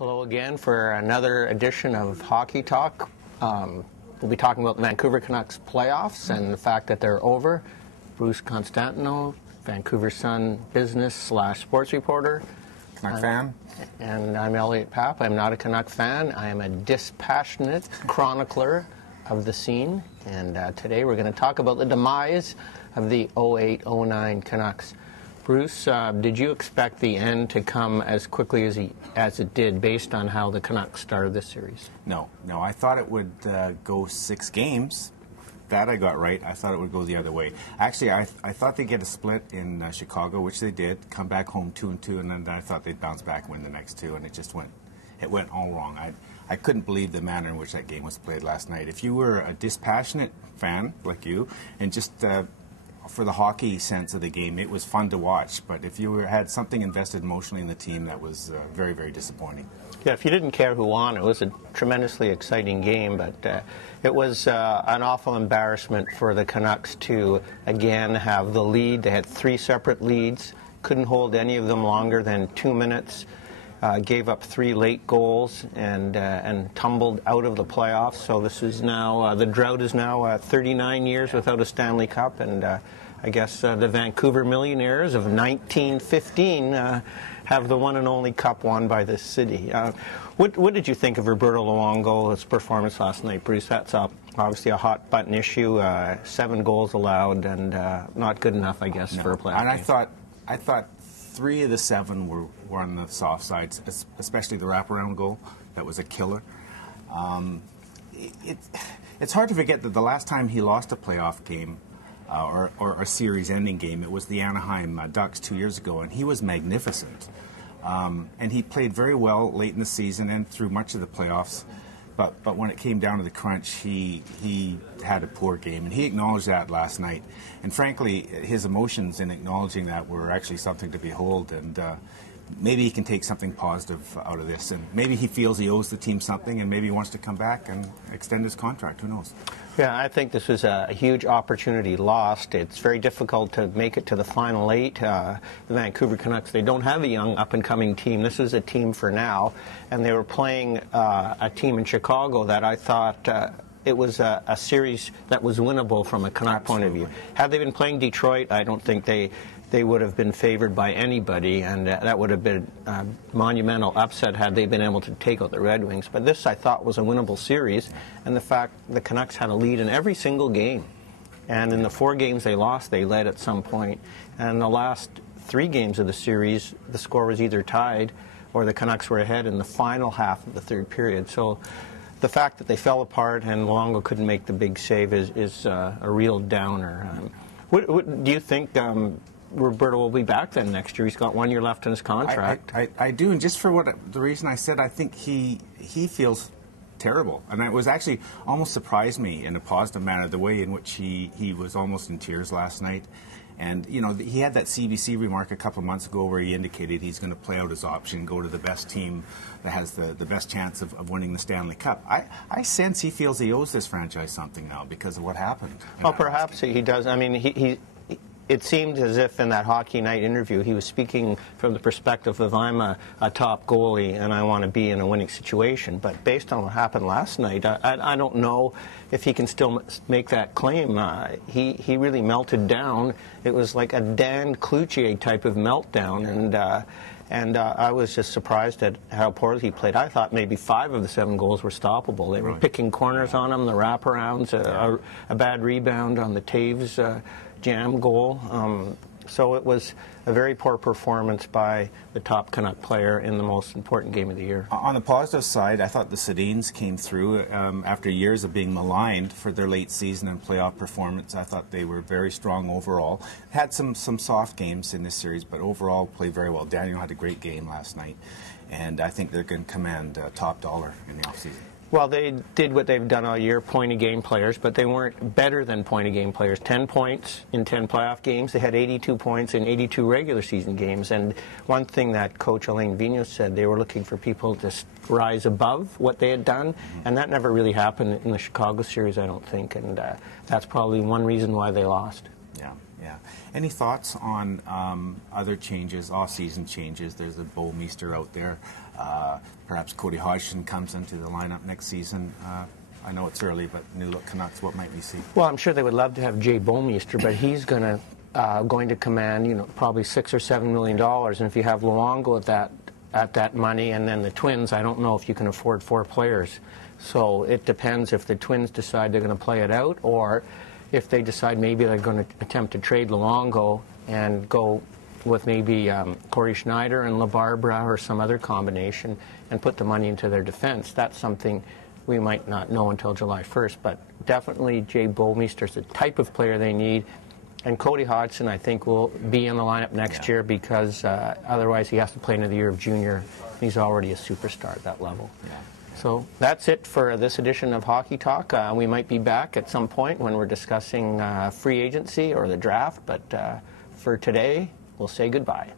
Hello again for another edition of Hockey Talk. We'll be talking about the Vancouver Canucks playoffs and the fact that they're over. Bruce Constantineau, Vancouver Sun business/sports reporter. Canuck fan. And I'm Elliott Papp. I'm not a Canuck fan. I am a dispassionate chronicler of the scene. And today we're going to talk about the demise of the 08-09 Canucks. Bruce, did you expect the end to come as quickly as it did based on how the Canucks started this series? No. I thought it would go 6 games. That I got right. I thought it would go the other way. Actually, I thought they'd get a split in Chicago, which they did, come back home 2-2, and then I thought they'd bounce back and win the next 2, and it went all wrong. I couldn't believe the manner in which that game was played last night. If you were a dispassionate fan like you, and just for the hockey sense of the game, it was fun to watch. But if you had something invested emotionally in the team, that was very, very disappointing. Yeah, if you didn't care who won, it was a tremendously exciting game, but it was an awful embarrassment for the Canucks to, again, have the lead. They had 3 separate leads, couldn't hold any of them longer than 2 minutes, gave up 3 late goals, and tumbled out of the playoffs. So this is now, the drought is now 39 years without a Stanley Cup, and I guess the Vancouver Millionaires of 1915 have the one and only cup won by this city. What did you think of Roberto Luongo's performance last night, Bruce? That's obviously a hot-button issue. 7 goals allowed, and not good enough, I guess, for a playoff And game. I thought 3 of the 7 were on the soft sides, especially the wraparound goal. That was a killer. It's hard to forget that the last time he lost a playoff game, or a series-ending game, it was the Anaheim Ducks 2 years ago, and he was magnificent. And he played very well late in the season and through much of the playoffs. But when it came down to the crunch, he had a poor game, and he acknowledged that last night. And frankly, his emotions in acknowledging that were actually something to behold. And maybe he can take something positive out of this, and maybe he feels he owes the team something, and maybe he wants to come back and extend his contract. Who knows? Yeah, I think this was a huge opportunity lost. It's very difficult to make it to the final 8. The Vancouver Canucks, they don't have a young up-and-coming team. This is a team for now, and they were playing a team in Chicago that I thought it was a series that was winnable from a Canuck point of view. Had they been playing Detroit, I don't think they would have been favored by anybody, and that would have been a monumental upset had they been able to take out the Red Wings. But this, I thought, was a winnable series, and the fact the Canucks had a lead in every single game. And in the 4 games they lost, they led at some point. And the last 3 games of the series, the score was either tied or the Canucks were ahead in the final half of the 3rd period. So the fact that they fell apart and Luongo couldn't make the big save is a real downer. What do you think Roberto will be back then next year? He's got 1 year left in his contract. I do, and just for the reason I said, I think he feels terrible. And it was actually almost surprised me in a positive manner, the way in which he was almost in tears last night. And, you know, he had that CBC remark a couple of months ago where he indicated he's going to play out his option, go to the best team that has the best chance of winning the Stanley Cup. I sense he feels he owes this franchise something now because of what happened. Well, perhaps he does. I mean, it seemed as if in that Hockey Night interview he was speaking from the perspective of, I'm a top goalie and I want to be in a winning situation. But based on what happened last night, I don't know if he can still make that claim. He really melted down. It was like a Dan Cloutier type of meltdown, and I was just surprised at how poorly he played. I thought maybe 5 of the 7 goals were stoppable. They were picking corners on him, the wraparounds, a bad rebound on the Taves jam goal. So it was a very poor performance by the top Canuck player in the most important game of the year. On the positive side, I thought the Sedins came through after years of being maligned for their late season and playoff performance. I thought they were very strong overall. Had some soft games in this series, but overall played very well. Daniel had a great game last night, and I think they're going to command top dollar in the offseason. Well, they did what they've done all year, point-a-game players, but they weren't better than point-a-game players. 10 points in 10 playoff games. They had 82 points in 82 regular season games. And one thing that Coach Alain Vigneault said, they were looking for people to rise above what they had done, and that never really happened in the Chicago series, I don't think. And that's probably one reason why they lost. Yeah. Yeah. Any thoughts on other changes, off-season changes? There's a Bouwmeester out there. Perhaps Cody Hodgson comes into the lineup next season. I know it's early, but New Look Canucks, what might we see? Well, I'm sure they would love to have Jay Bouwmeester, but he's going to command, probably $6 or $7 million. And if you have Luongo at that money, and then the Twins, I don't know if you can afford 4 players. So it depends if the Twins decide they're going to play it out, or if they decide maybe they're going to attempt to trade Luongo and go with maybe Corey Schneider and LaBarbera or some other combination and put the money into their defense. That's something we might not know until July 1st, but definitely Jay Bouwmeester is the type of player they need. And Cody Hodgson, I think, will be in the lineup next year because otherwise he has to play another year of junior. He's already a superstar at that level. Yeah. So that's it for this edition of Hockey Talk. We might be back at some point when we're discussing free agency or the draft, but for today, we'll say goodbye.